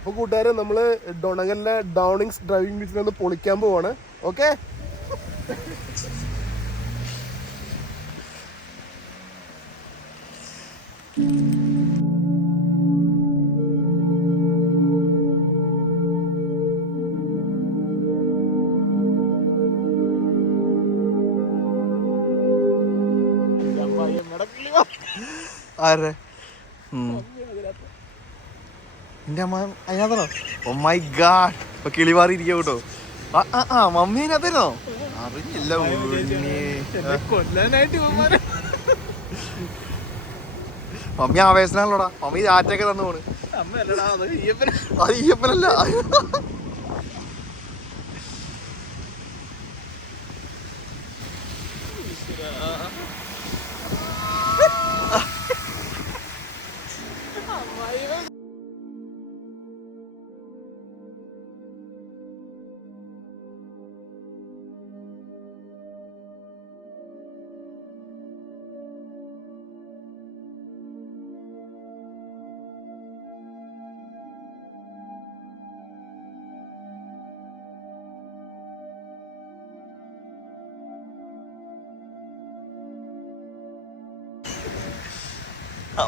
അപ്പോൾ കൂട്ടുകാരെ നമ്മൾ ഡൊണകലിലെ ഡൗണിങ്സ് ഡ്രൈവിംഗ് ബീച്ചിലൊന്ന് പൊളിക്കാൻ പോവാണ്. ഓക്കെ? ആരെ? എന്റെ അമ്മ അതിനകത്താണോ? ഓ മൈ ഗാഡ് ഇപ്പൊ കിളി മാറി ഇരിക്കുക കേട്ടോ. ആ ആ ആ മമ്മി അതിനകത്തായിരുന്നോ? അറിഞ്ഞില്ല മമ്മി ആവേശനാണല്ലോടാ മമ്മി ആറ്റൊക്കെ തന്നു പോണ്. അത് ഈയപ്പനല്ല.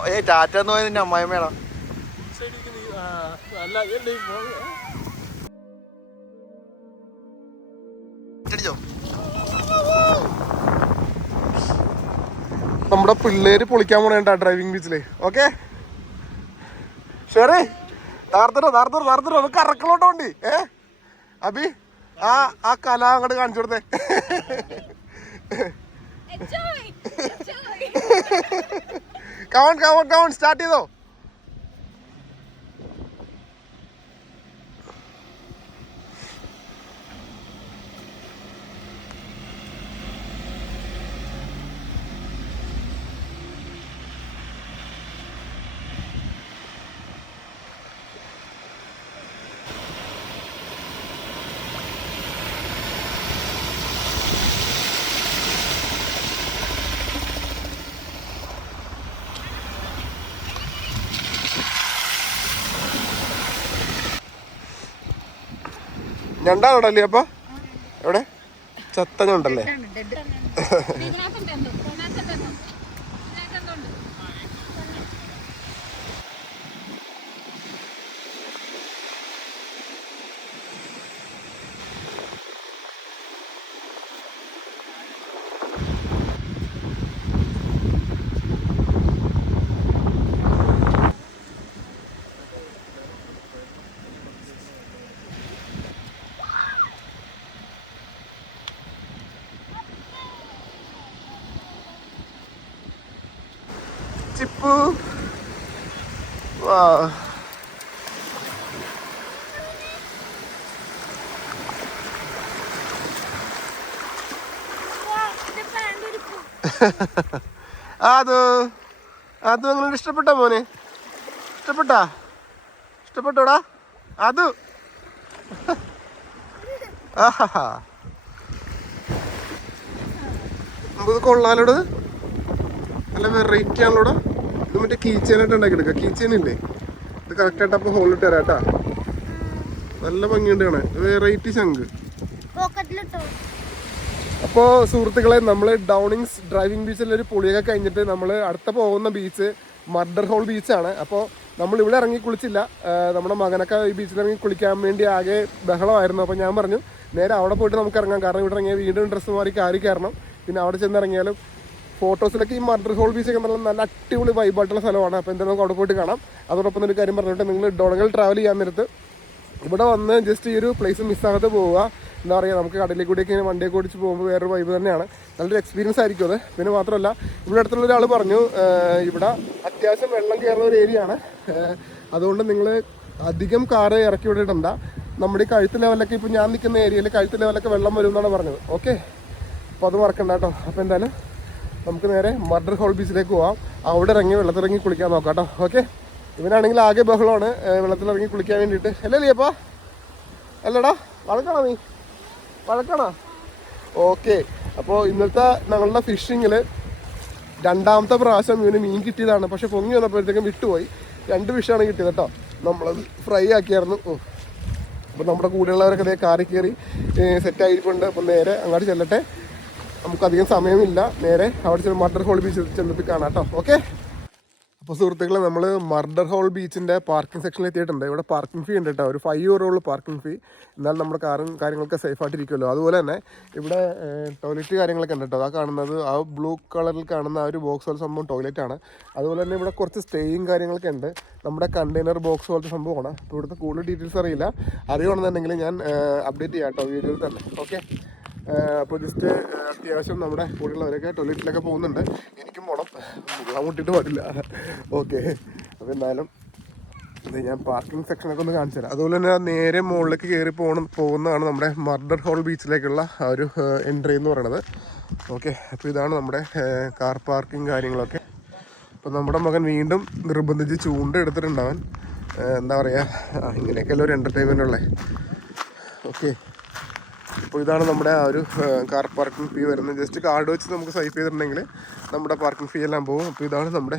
ഏ ടാറ്റ എന്ന് പോയത് അമ്മായിമ്മേടാ മോൾ. നമ്മുടെ പിള്ളേര് പൊളിക്കാൻ പോണേണ്ട ഡ്രൈവിംഗ് ബീച്ചിൽ ഓക്കെ ശരി താർത്തിട്ടോ താർത്തിട്ടോ താർത്തിട്ടോ നമുക്ക് കറക്കലോട്ടോ ഉണ്ട് ഏ അബി ആ ആ കല അങ്ങോട്ട് കാണിച്ചു കൊടുത്തേ Enjoy! Enjoy! കവൺ കവൺ കവൺ സ്റ്റാർട്ട് ചെയ്തോ. ഞണ്ടാണല്ലേ അപ്പൊ? എവിടെ? ചത്ത അത് അത് അങ്ങനെ ഇഷ്ടപ്പെട്ട മോനെ? ഇഷ്ടപ്പെട്ടാ? ഇഷ്ടപ്പെട്ടോടാ? അത് ആഹാ. കൊള്ളാലോട് നല്ല വെറൈറ്റി ആണല്ലോടാ. ഇത് മറ്റേ കീച്ചേനായിട്ട് ഉണ്ടാക്കിയെടുക്കുക കീച്ചൻ ഇല്ലേ ഇത് കറക്റ്റായിട്ട് അപ്പോൾ ഹോളിട്ട് തരാം കേട്ടാ നല്ല ഭംഗിയുണ്ട് കാണാൻ. വെറൈറ്റി ശംഖ്. അപ്പോൾ സുഹൃത്തുക്കളെ നമ്മൾ ഡൗണിങ്സ് ഡ്രൈവിംഗ് ബീച്ചിൽ ഒരു പൊളിയൊക്കെ കഴിഞ്ഞിട്ട് നമ്മൾ അടുത്ത പോകുന്ന ബീച്ച് മർഡർ ഹോൾ ബീച്ചാണ് അപ്പോൾ നമ്മൾ ഇവിടെ ഇറങ്ങി കുളിച്ചില്ല. നമ്മുടെ മകനൊക്കെ ഈ ബീച്ചിൽ ഇറങ്ങി കുളിക്കാൻ വേണ്ടി ആകെ ബഹളമായിരുന്നു. അപ്പോൾ ഞാൻ പറഞ്ഞു നേരെ അവിടെ പോയിട്ട് നമുക്ക് ഇറങ്ങാം. കാരണം ഇവിടെ ഇറങ്ങിയാൽ വീണ്ടും ഡ്രസ്സ് മാറി കാറി കയറണം. പിന്നെ അവിടെ ചെന്നിറങ്ങിയാലും ഫോട്ടോസിലൊക്കെ ഈ മർഡർ ഹോൾ ബീച്ചൊക്കെ നല്ല നല്ല അടിപൊളി വൈബായിട്ടുള്ള സ്ഥലമാണ്. അപ്പോൾ എന്തായാലും നമുക്ക് അവിടെ പോയിട്ട് കാണാം. അതോടൊപ്പം ഒരു കാര്യം പറഞ്ഞിട്ട് നിങ്ങൾ ഡോണങ്ങൾ ട്രാവൽ ചെയ്യാൻ നേരത്ത് ഇവിടെ വന്ന് ജസ്റ്റ് ഈ ഒരു പ്ലേസ് മിസ്സാകാതെ പോവുക. എന്താ പറയുക നമുക്ക് കടലിൽ കൂടിയൊക്കെ ഇങ്ങനെ വണ്ടിയൊക്കെ ഓടിച്ച് പോകുമ്പോൾ വേറൊരു വൈബ് തന്നെയാണ്. നല്ലൊരു എക്സ്പീരിയൻസ് ആയിരിക്കും അത്. പിന്നെ മാത്രമല്ല ഇവിടെ അടുത്തുള്ള ഒരാൾ പറഞ്ഞു ഇവിടെ അത്യാവശ്യം വെള്ളം കയറുന്ന ഒരു ഏരിയ ആണ്. അതുകൊണ്ട് നിങ്ങൾ അധികം കാറ് ഇറക്കി വിടണ്ട. നമ്മുടെ ഈ കഴുത്ത് ലെവലൊക്കെ ഇപ്പോൾ ഞാൻ നിൽക്കുന്ന ഏരിയയിൽ കഴുത്ത് ലെവലൊക്കെ വെള്ളം വരും എന്നാണ് പറഞ്ഞത്. ഓക്കെ അപ്പോൾ അത് മറക്കണ്ട കേട്ടോ. അപ്പോൾ എന്തായാലും നമുക്ക് നേരെ മർഡർ ഹോൾ ബീച്ചിലേക്ക് പോവാം. അവിടെ ഇറങ്ങി വെള്ളത്തിറങ്ങി കുളിക്കാൻ നോക്കാം കേട്ടോ. ഓക്കെ ഇവനാണെങ്കിൽ ആകെ ബഹളമാണ് വെള്ളത്തിലിറങ്ങി കുളിക്കാൻ വേണ്ടിയിട്ട്. അല്ലേ അല്ലടാ വളക്കണോ നീ? വഴക്കണോ? ഓക്കെ. അപ്പോൾ ഇന്നത്തെ ഞങ്ങളുടെ ഫിഷിങ്ങിൽ രണ്ടാമത്തെ പ്രാവശ്യം ഇവന് മീൻ കിട്ടിയതാണ്. പക്ഷെ പൊങ്ങി വന്നപ്പോഴത്തേക്കും വിട്ടുപോയി. രണ്ട് ഫിഷാണ് കിട്ടിയത് കേട്ടോ. നമ്മളത് ഫ്രൈ ആക്കിയായിരുന്നു. അപ്പോൾ നമ്മുടെ കൂടെയുള്ളവരൊക്കെ അതേ കാറി കയറി സെറ്റ് ആയിരിക്കുന്നുണ്ട് അപ്പം നേരെ അങ്ങോട്ട് ചെല്ലട്ടെ. നമുക്കധികം സമയമില്ല. നേരെ അവിടെ മട്ടർ ഹോൾ ബീച്ച് ചെന്നിട്ട് കാണാം കേട്ടോ. ഓക്കെ? അപ്പോൾ സുഹൃത്തുക്കളെ നമ്മൾ മർഡർ ഹോൾ ബീച്ചിന്റെ പാർക്കിംഗ് സെക്ഷനിൽ എത്തിയിട്ടുണ്ട്. ഇവിടെ പാർക്കിംഗ് ഫീ ഉണ്ട് കേട്ടോ ഒരു ഫൈവ് യൂറോ ഉള്ള പാർക്കിംഗ് ഫീ. എന്നാൽ നമ്മുടെ കാറും കാര്യങ്ങളൊക്കെ സേഫ് ആയിട്ടിരിക്കുമല്ലോ അതുപോലെ തന്നെ ഇവിടെ ടോയ്ലറ്റ് കാര്യങ്ങളൊക്കെ ഉണ്ട് കേട്ടോ. ആ കാണുന്നത്. ആ ബ്ലൂ കളറിൽ കാണുന്ന ആ ഒരു ബോക്സ് പോലെ സംഭവം ടോയ്ലറ്റ് ആണ്. അതുപോലെ തന്നെ ഇവിടെ കുറച്ച് സ്റ്റേയും കാര്യങ്ങളൊക്കെ ഉണ്ട്. നമ്മുടെ കണ്ടെയ്നർ ബോക്സ് പോലത്തെ സംഭവമാണ്. അപ്പോൾ ഇവിടുത്തെ കൂടുതൽ ഡീറ്റെയിൽസ് അറിയില്ല. അറിയുകയാണെന്നുണ്ടെങ്കിൽ ഞാൻ അപ്ഡേറ്റ് ചെയ്യാം കേട്ടോ. വീഡിയോയിൽ തന്നെ. ഓക്കെ അപ്പോൾ ജസ്റ്റ് അത്യാവശ്യം നമ്മുടെ കൂടെയുള്ളവരൊക്കെ ടോയ്ലറ്റിലൊക്കെ പോകുന്നുണ്ട്. എനിക്കും പോണം. മുള്ള മുട്ടിട്ട് പാടില്ല ഓക്കെ അപ്പോൾ എന്നാലും ഞാൻ പാർക്കിംഗ് സെക്ഷനൊക്കെ ഒന്ന് കാണിച്ചു തരാം അതുപോലെ തന്നെ നേരെ മുകളിലേക്ക് കയറി പോകണം പോകുന്നതാണ് നമ്മുടെ മർഡർ ഹോൾ ബീച്ചിലേക്കുള്ള ആ ഒരു എൻട്രി എന്ന് പറയുന്നത് ഓക്കെ അപ്പോൾ ഇതാണ് നമ്മുടെ കാർ പാർക്കിംഗ് കാര്യങ്ങളൊക്കെ. അപ്പോൾ നമ്മുടെ മകൻ വീണ്ടും നിർബന്ധിച്ച് ചൂണ്ട എടുത്തിട്ടുണ്ടാവൻ. എന്താ പറയുക ഇങ്ങനെയൊക്കെയല്ല ഒരു എന്റർടൈൻമെന്റ് ഉള്ളത് ഓക്കെ അപ്പോൾ ഇതാണ് നമ്മുടെ ആ ഒരു കാർ പാർക്കിംഗ് ഫീ വരുന്നത്. ജസ്റ്റ് കാർഡ് വെച്ച് നമുക്ക് സ്വൈപ്പ് ചെയ്തിട്ടുണ്ടെങ്കിൽ നമ്മുടെ പാർക്കിംഗ് ഫീ എല്ലാം പോകും. അപ്പോൾ ഇതാണ് നമ്മുടെ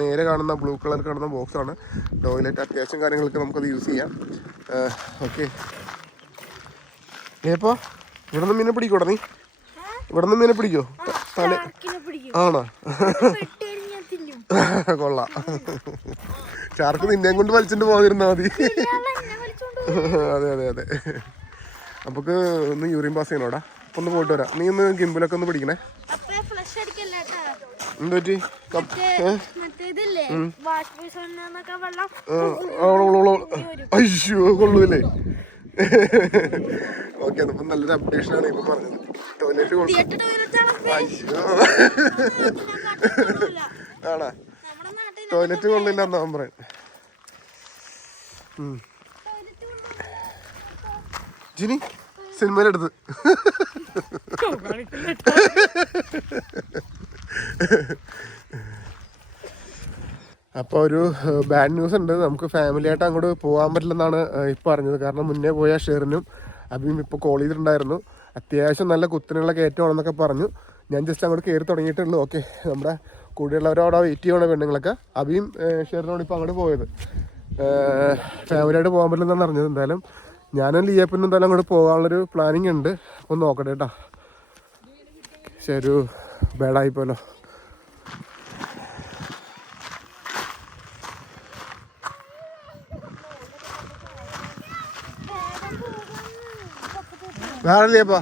നേരെ കാണുന്ന ബ്ലൂ കളർ കാണുന്ന ബോക്സാണ് ടോയ്ലറ്റ് അത്യാവശ്യം കാര്യങ്ങളൊക്കെ നമുക്കത് യൂസ് ചെയ്യാം. ഓക്കെ ഏപ്പോൾ ഇവിടെ നിന്ന് മീനെ പിടിക്കൂടാ നീ? ഇവിടെ നിന്ന് മീനെ പിടിക്കോ? തല ആണോ? കൊള്ളാം. ചാർക്ക് നിന്നെയും കൊണ്ട് വലിച്ചിട്ട് പോകാതിരുന്നാൽ മതി. അതെ അതെ അതെ. നമുക്ക് ഒന്ന് യൂറിൻ പാസ് ചെയ്യണോടാ. അപ്പൊ ഒന്ന് പോയിട്ട് വരാം. നീ ഒന്ന് ഗിംബിലൊക്കെ ഒന്ന് പിടിക്കണേ. എന്ത് പറ്റി? അയ്യോ കൊള്ളൂല്ലേ ഓക്കെ അതിപ്പോ നല്ലൊരു അപ്ഡേഷൻ ആണ് ഇപ്പൊ പറഞ്ഞത്. ടോയ്ലറ്റ് ആണാ ടോയ്ലറ്റ് കൊള്ളില്ല എന്നാ പറയാൻ. ജിനി സിനിമയിലെടുത്ത്. അപ്പോൾ ഒരു ബാഡ് ന്യൂസ് ഉണ്ട്. നമുക്ക് ഫാമിലി ആയിട്ട് അങ്ങോട്ട് പോകാൻ പറ്റില്ലെന്നാണ് ഇപ്പൊ അറിഞ്ഞത്. കാരണം മുന്നേ പോയ ഷെറിനും അബിയും ഇപ്പോൾ കോൾ ചെയ്തിട്ടുണ്ടായിരുന്നു. അത്യാവശ്യം നല്ല കുത്തിനുള്ള കയറ്റമാണെന്നൊക്കെ പറഞ്ഞു. ഞാൻ ജസ്റ്റ് അങ്ങോട്ട് കയറി തുടങ്ങിയിട്ടുള്ളൂ ഓക്കെ നമ്മുടെ കൂടെയുള്ളവരവിടെ വെയിറ്റ് ചെയ്യണ പെണ്ണുങ്ങളൊക്കെ. അബിയും ഷെറിനോട് ഇപ്പോൾ അങ്ങോട്ട് പോയത്. ഫാമിലി ആയിട്ട് പോകാൻ പറ്റില്ലെന്നാണ് അറിഞ്ഞത്. എന്തായാലും ഞാനും ലിയപ്പിനും എന്തായാലും അങ്ങോട്ട് പോകാനുള്ളൊരു പ്ലാനിങ് ഉണ്ട്. അപ്പോൾ നോക്കട്ടെ കേട്ടോ. ശരി ബാഡായിപ്പോലോ. വേറെയല്ലേപ്പാ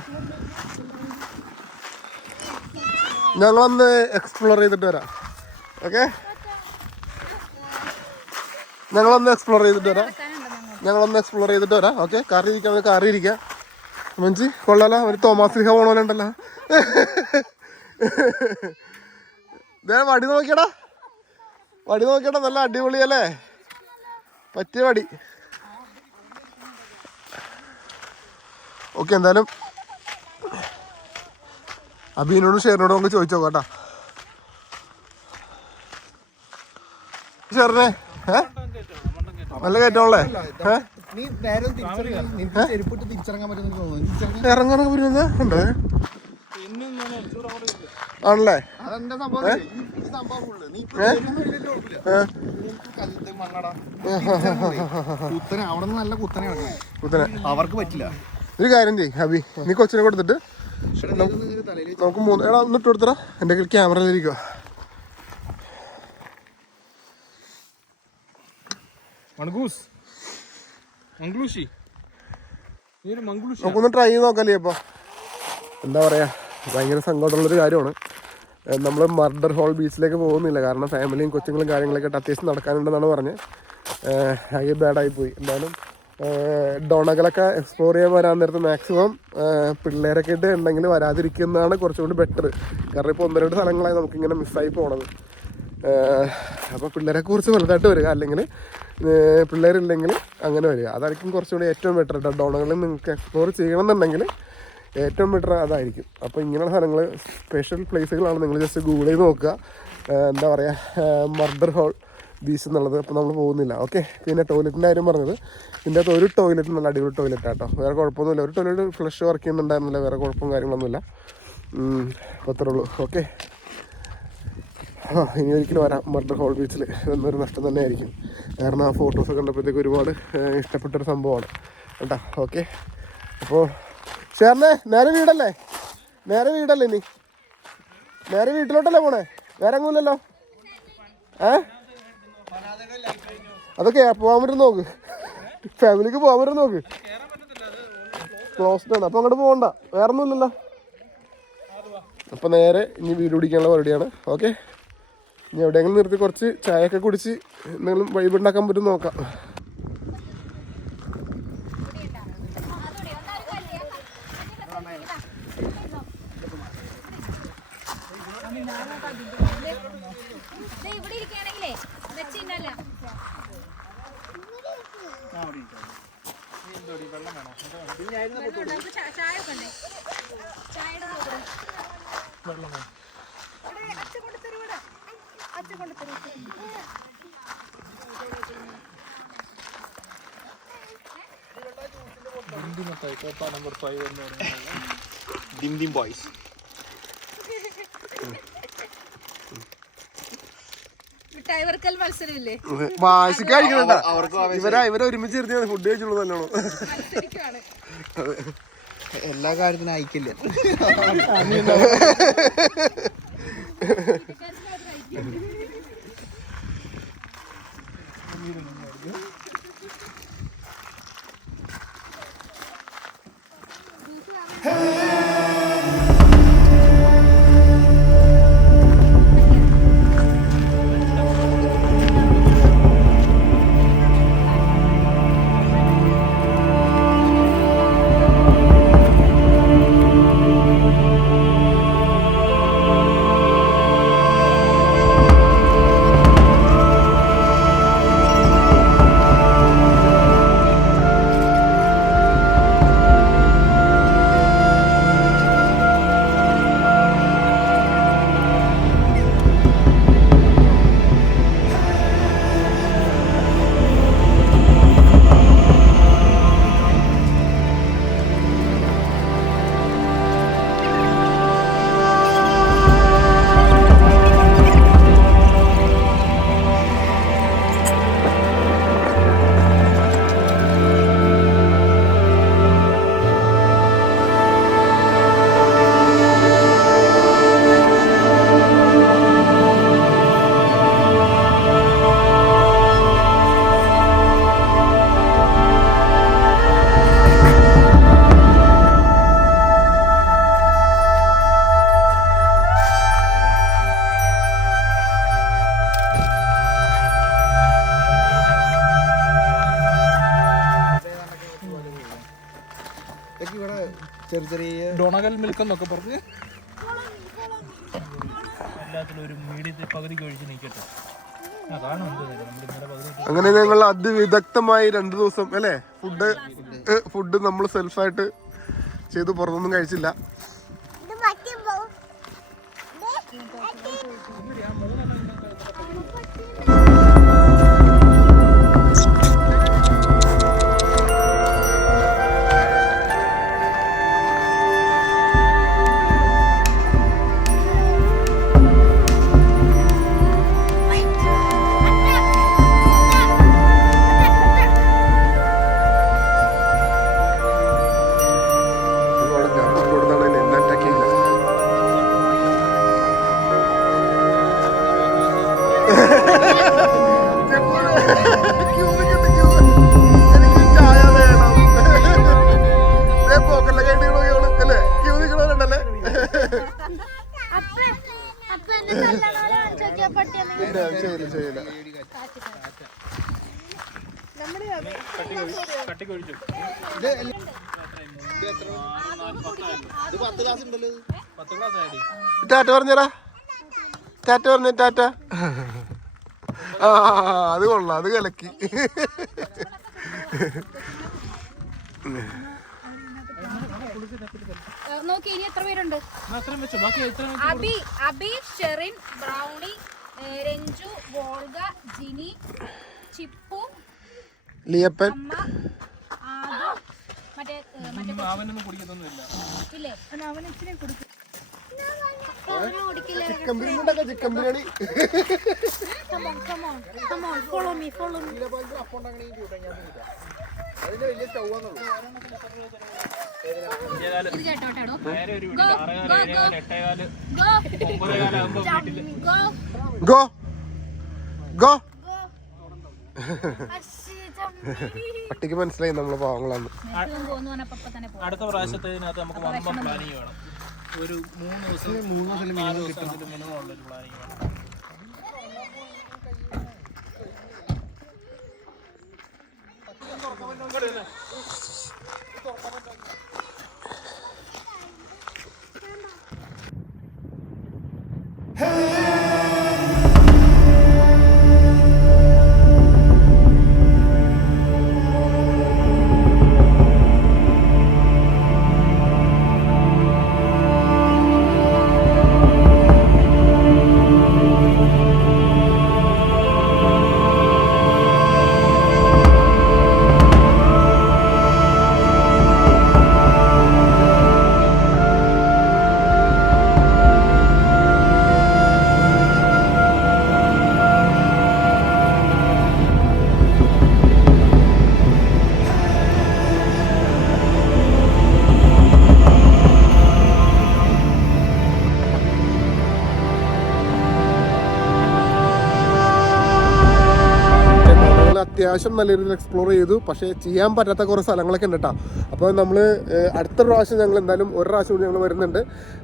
ഞങ്ങളൊന്ന് എക്സ്പ്ലോർ ചെയ്തിട്ട് വരാം. ഓക്കെ ഞങ്ങളൊന്ന് എക്സ്പ്ലോർ ചെയ്തിട്ട് വരാം. ഞങ്ങളൊന്ന് എക്സ്പ്ലോർ ചെയ്തിട്ട് വരാം. ഓക്കെ കാറി ഇരിക്കാം കാറി ഇരിക്കാം. മഞ്ചി കൊള്ളാലോ. ഒരു തോമാസ് ലിഹ പോണ ഉണ്ടല്ലോ. ദേ വടി നോക്കിയടാ. വടി നോക്കിയടാ. നല്ല അടിപൊളിയല്ലേ പറ്റിയ വടി. ഓക്കെ എന്തായാലും അബീനോടും ഷെറിനോടും നമുക്ക് ചോദിച്ചു കേട്ടോ. ഷെറിനെ ഏ? നല്ല കയറ്റമുള്ളേ ഇറങ്ങാൻ പറ്റുന്ന ഉണ്ട്. ആണല്ലേ? കുത്തനെ നല്ല കുത്തനെ ഇറങ്ങണം കുത്തനെ. അവർക്ക് പറ്റില്ല. ഒരു കാര്യം ചെയ്യ് ഹബി. നീ കൊച്ചിനെ കൊടുത്തിട്ട് നമുക്ക് മൂന്ന് എടാ ഒന്നിട്ട് കൊടുത്തടാ. എന്റെ കയ്യിൽ ക്യാമറയിലിരിക്കുക മൺഗൂസ്. മംഗ്ലൂഷി നമുക്കൊന്ന് ട്രൈ ചെയ്ത് നോക്കാല്ലേ അപ്പോൾ എന്താ പറയുക ഭയങ്കര സങ്കടമുള്ളൊരു കാര്യമാണ്. നമ്മൾ മർഡർ ഹോൾ ബീച്ചിലേക്ക് പോകുന്നില്ല. കാരണം ഫാമിലിയും കൊച്ചുങ്ങളും കാര്യങ്ങളൊക്കെ അത്യാവശ്യം നടക്കാനുണ്ടെന്നാണ് പറഞ്ഞത് ആകെ ബാഡായി പോയി. എന്തായാലും ഡോണകളൊക്കെ എക്സ്പ്ലോർ ചെയ്യാൻ വരാൻ നേരത്ത് മാക്സിമം പിള്ളേരൊക്കെ ആയിട്ട് ഉണ്ടെങ്കിൽ വരാതിരിക്കുന്നതാണ് കുറച്ചുകൂടി ബെറ്റർ കാരണം ഇപ്പോൾ ഒന്ന് രണ്ട് സ്ഥലങ്ങളായി നമുക്കിങ്ങനെ മിസ്സായി പോണത്. അപ്പോൾ പിള്ളേരെ കുറിച്ച് വലുതായിട്ട് വരിക. അല്ലെങ്കിൽ പിള്ളേരില്ലെങ്കിൽ അങ്ങനെ വരിക. അതായിരിക്കും കുറച്ചുകൂടി ഏറ്റവും ബെറ്റർ കേട്ടോ ഡോണകളിൽ നിങ്ങൾക്ക് എക്സ്പ്ലോർ ചെയ്യണമെന്നുണ്ടെങ്കിൽ ഏറ്റവും ബെറ്റർ അതായിരിക്കും. അപ്പോൾ ഇങ്ങനെയുള്ള സ്ഥലങ്ങൾ സ്പെഷ്യൽ പ്ലേസുകളാണ് നിങ്ങൾ ജസ്റ്റ് ഗൂഗിൾ ചെയ്ത് നോക്കുക. എന്താ പറയുക മർഡർ ഹോൾ ബീച്ച് എന്നുള്ളത് അപ്പോൾ നമ്മൾ പോകുന്നില്ല. ഓക്കെ പിന്നെ ടോയ്ലറ്റിന്റെ കാര്യം പറഞ്ഞത്. ഇതിന്റെ അകത്ത് ഒരു ടോയ്ലറ്റ് നല്ല അടിപൊളി ടോയ്ലറ്റ് ആട്ടോ വേറെ കുഴപ്പമൊന്നുമില്ല. ഒരു ടോയ്ലറ്റ് ഫ്ലഷ് വർക്ക് ചെയ്യുന്നുണ്ടായിരുന്നില്ല. വേറെ കുഴപ്പവും കാര്യങ്ങളൊന്നുമില്ല. അത്രേ ഉള്ളൂ. ഓക്കെ ആ ഇനി ഒരിക്കലും വരാം. മർഡർ ഹോൾ ബീച്ചിൽ എന്നൊരു നഷ്ടം തന്നെ ആയിരിക്കും കാരണം ആ ഫോട്ടോസ് കണ്ടപ്പോഴത്തേക്ക് ഒരുപാട് ഇഷ്ടപ്പെട്ടൊരു സംഭവമാണ്. കേട്ടോ ഓക്കെ അപ്പോൾ ചേർന്നേ നേരെ വീടല്ലേ? നേരെ വീടല്ലേ ഇനി? നേരെ വീട്ടിലോട്ടല്ലേ പോണേ? വേറെ എങ്ങുമില്ലല്ലോ ഏ? അതൊക്കെ പോകാൻ പറ്റും നോക്ക്. ഫാമിലിക്ക് പോകാൻ പറ്റും നോക്ക്. ക്ലോസ്ഡ് ആണ്. അപ്പോൾ അങ്ങോട്ട് പോകണ്ട വേറെ ഒന്നുമില്ലല്ലോ അപ്പൊ നേരെ ഇനി വീട് പിടിക്കാനുള്ള പരിപാടിയാണ്. ഓക്കെ ഇനി എവിടെയെങ്കിലും നിർത്തി കുറച്ച് ചായയൊക്കെ കുടിച്ച് എന്തെങ്കിലും വൈബ് ഉണ്ടാക്കാൻ പറ്റും നോക്കാം. ദേ ഇവിടെ ഡിം ബോയ്സ്. അവർക്ക് ഇവരാ ഇവരെ ഒരുമിച്ച് ഇരുന്ന് ഫുഡ് കഴിച്ചുള്ളൂ നല്ലോണം. എല്ലാ കാര്യത്തിനും അയക്കില്ല ചെറിയ ചെറിയ ഡൊണകൽ മിൽക്ക് എന്നൊക്കെ പറഞ്ഞ് എല്ലാത്തിലും ഒരു മീഡിയത്തിൽ പകുതിക്ക് ഒഴിച്ച് നിൽക്കട്ടെ. അങ്ങനെ ഞങ്ങൾ അതിവിദഗ്ധമായി രണ്ടു ദിവസം അല്ലേ? ഫുഡ് ഫുഡ് നമ്മൾ സെൽഫായിട്ട് ചെയ്ത് പുറത്തൊന്നും കഴിച്ചില്ല. ടാറ്റ പറഞ്ഞടാ. ടാറ്റ പറഞ്ഞ ടാറ്റ. ആ അത് കൊള്ളാം അത് കലക്കി. നോക്കി ഇനി എത്ര പേരുണ്ട്? അത്രയും വെച്ചു ബാക്കി എത്ര അബി അബി ഷെറിൻ ബ്രൗണി രഞ്ജു വോൾഗ ജിനി ചിപ്പു ലിയപ്പൻ. അമ്മ ആദു മറ്റേ മറ്റേ അവനൊന്നും കുടിക്കത്തൊന്നുമില്ല ഇല്ലേ. അവൻ ഇച്ചിരി കൊടുക്കും. Chicken biryani chicken biryani. Go go go go. പട്ടിക്ക് മനസ്സിലായി നമ്മൾ പാവങ്ങളാണ്. അടുത്ത പ്രാവശ്യത്തേതിനകത്ത് നമുക്ക് വമ്പം പ്ലാനിങ് വേണം. ഒരു മൂന്ന് ദിവസം മൂന്ന് ദിവസം നാല് ദിവസത്തിൽ മിനിമം ഉള്ളൊരു പ്ലാനിങ് വേണം. നമ്മൾ അത്യാവശ്യം നല്ല രീതിയിൽ എക്സ്പ്ലോർ ചെയ്തു. പക്ഷേ ചെയ്യാൻ പറ്റാത്ത കുറേ സ്ഥലങ്ങളൊക്കെ ഉണ്ട് കേട്ടോ അപ്പോൾ നമ്മൾ അടുത്ത പ്രാവശ്യം ഞങ്ങൾ എന്തായാലും ഒരു പ്രാവശ്യം കൂടി ഞങ്ങൾ വരുന്നുണ്ട്.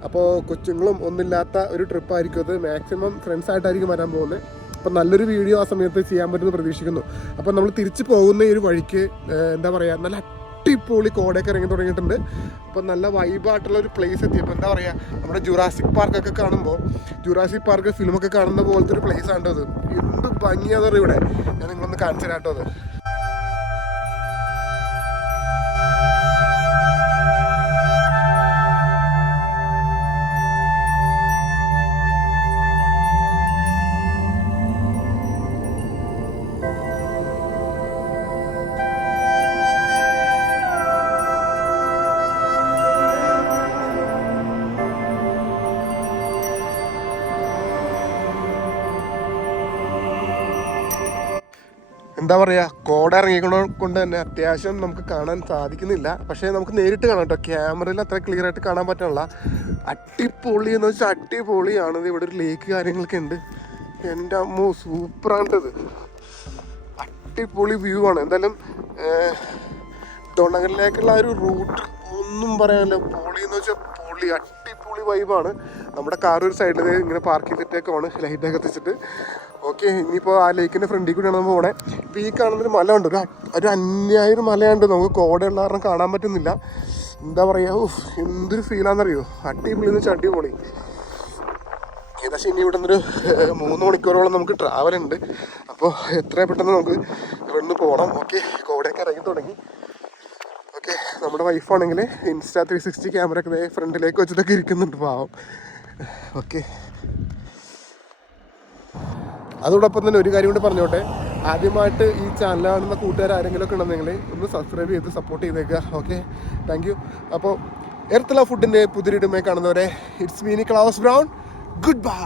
അപ്പോൾ കൊച്ചുങ്ങളും ഒന്നില്ലാത്ത ഒരു ട്രിപ്പ് ആയിരിക്കും അത്. മാക്സിമം ഫ്രണ്ട്സ് ആയിട്ടായിരിക്കും വരാൻ പോകുന്നത്. അപ്പോൾ നല്ലൊരു വീഡിയോ ആ സമയത്ത് ചെയ്യാൻ പറ്റുമെന്ന് പ്രതീക്ഷിക്കുന്നു. അപ്പോൾ നമ്മൾ തിരിച്ചു പോകുന്ന ഈ ഒരു വഴിക്ക് എന്താ പറയുക നല്ല അടിപൊളി കോടയൊക്കെ ഇറങ്ങി തുടങ്ങിയിട്ടുണ്ട്. അപ്പോൾ നല്ല വൈബായിട്ടുള്ള ഒരു പ്ലേസ് എത്തിയപ്പോൾ എന്താ പറയുക നമ്മുടെ ജുറാസിക് പാർക്കൊക്കെ കാണുമ്പോൾ ജുറാസിക് പാർക്ക് ഫിലിമൊക്കെ കാണുന്ന പോലത്തെ ഒരു പ്ലേസ് ആണ് അത് എന്ത് ഭംഗിയാണെന്ന് ഇവിടെ? കാണിച്ചു കേട്ടോ അത്. എന്താ പറയുക കോട ഇറങ്ങിക്കൊണ്ട് കൊണ്ട് തന്നെ അത്യാവശ്യം നമുക്ക് കാണാൻ സാധിക്കുന്നില്ല. പക്ഷേ നമുക്ക് നേരിട്ട് കാണാം കേട്ടോ. ക്യാമറയിൽ അത്ര ക്ലിയർ ആയിട്ട് കാണാൻ പറ്റണില്ല അട്ടിപ്പൊളി എന്ന് വെച്ചാൽ അട്ടിപ്പൊളിയാണ് ഇവിടെ ഒരു ലേക്ക് കാര്യങ്ങളൊക്കെ ഉണ്ട്. എന്റെ അമ്മ സൂപ്പറാണിട്ടത് അടിപൊളി വ്യൂ ആണ്. എന്തായാലും തൊണകളിലേക്കുള്ള ആ ഒരു റൂട്ട് ഒന്നും പറയാനില്ല. പൊളി എന്ന് വെച്ചാൽ പൊളി അടിപൊളി വൈബാണ് നമ്മുടെ കാർ ഒരു സൈഡിൽ ഇങ്ങനെ പാർക്ക് ചെയ്തിട്ടേക്കാണ് ലൈറ്റൊക്കെ എത്തിച്ചിട്ട്. ഓക്കെ ഇനിയിപ്പോൾ ആ ലേക്കിന്റെ ഫ്രണ്ടിൽ കൂടിയാണ് നമ്മൾ പോണേ. ഇപ്പോൾ ഈ കാണുന്നൊരു മല ഉണ്ട് ഒരു ഒരു അന്യായൊരു മലയുണ്ട്. നമുക്ക് കോടയുള്ള കാരണം കാണാൻ പറ്റുന്നില്ല. എന്താ പറയുക ഓ എന്തൊരു ഫീലാണെന്നറിയോ അടിപൊളി എന്ന് വെച്ചാൽ അടിപൊളി. ഏകദേശം ഇനി ഇവിടെ നിന്നൊരു മൂന്ന് മണിക്കൂറോളം നമുക്ക് ട്രാവൽ ഉണ്ട്. അപ്പോൾ എത്ര പെട്ടെന്ന് നമുക്ക് ഇവിടെ നിന്ന് പോകണം ഓക്കെ കോടയൊക്കെ ഇറങ്ങി തുടങ്ങി. ഓക്കെ നമ്മുടെ വൈഫാണെങ്കിൽ ഇൻസ്റ്റാ ത്രീ സിക്സ്റ്റി ക്യാമറ ഒക്കെ ഫ്രണ്ടിലേക്ക് വെച്ചിട്ടൊക്കെ ഇരിക്കുന്നുണ്ട് പാവം. ഓക്കെ അതോടൊപ്പം തന്നെ ഒരു കാര്യം കൂടി പറഞ്ഞോട്ടെ. ആദ്യമായിട്ട് ഈ ചാനൽ കാണുന്ന കൂട്ടുകാർ ആരെങ്കിലും ഒക്കെ ഉണ്ടെന്നെങ്കിൽ ഒന്ന് സബ്സ്ക്രൈബ് ചെയ്ത് സപ്പോർട്ട് ചെയ്തേക്കുക. ഓക്കെ താങ്ക് യു അപ്പോൾ എർത്തല ഫുഡിന്റെ പുതിരിടുമേ കാണുന്നവരെ it's mini class brown goodbye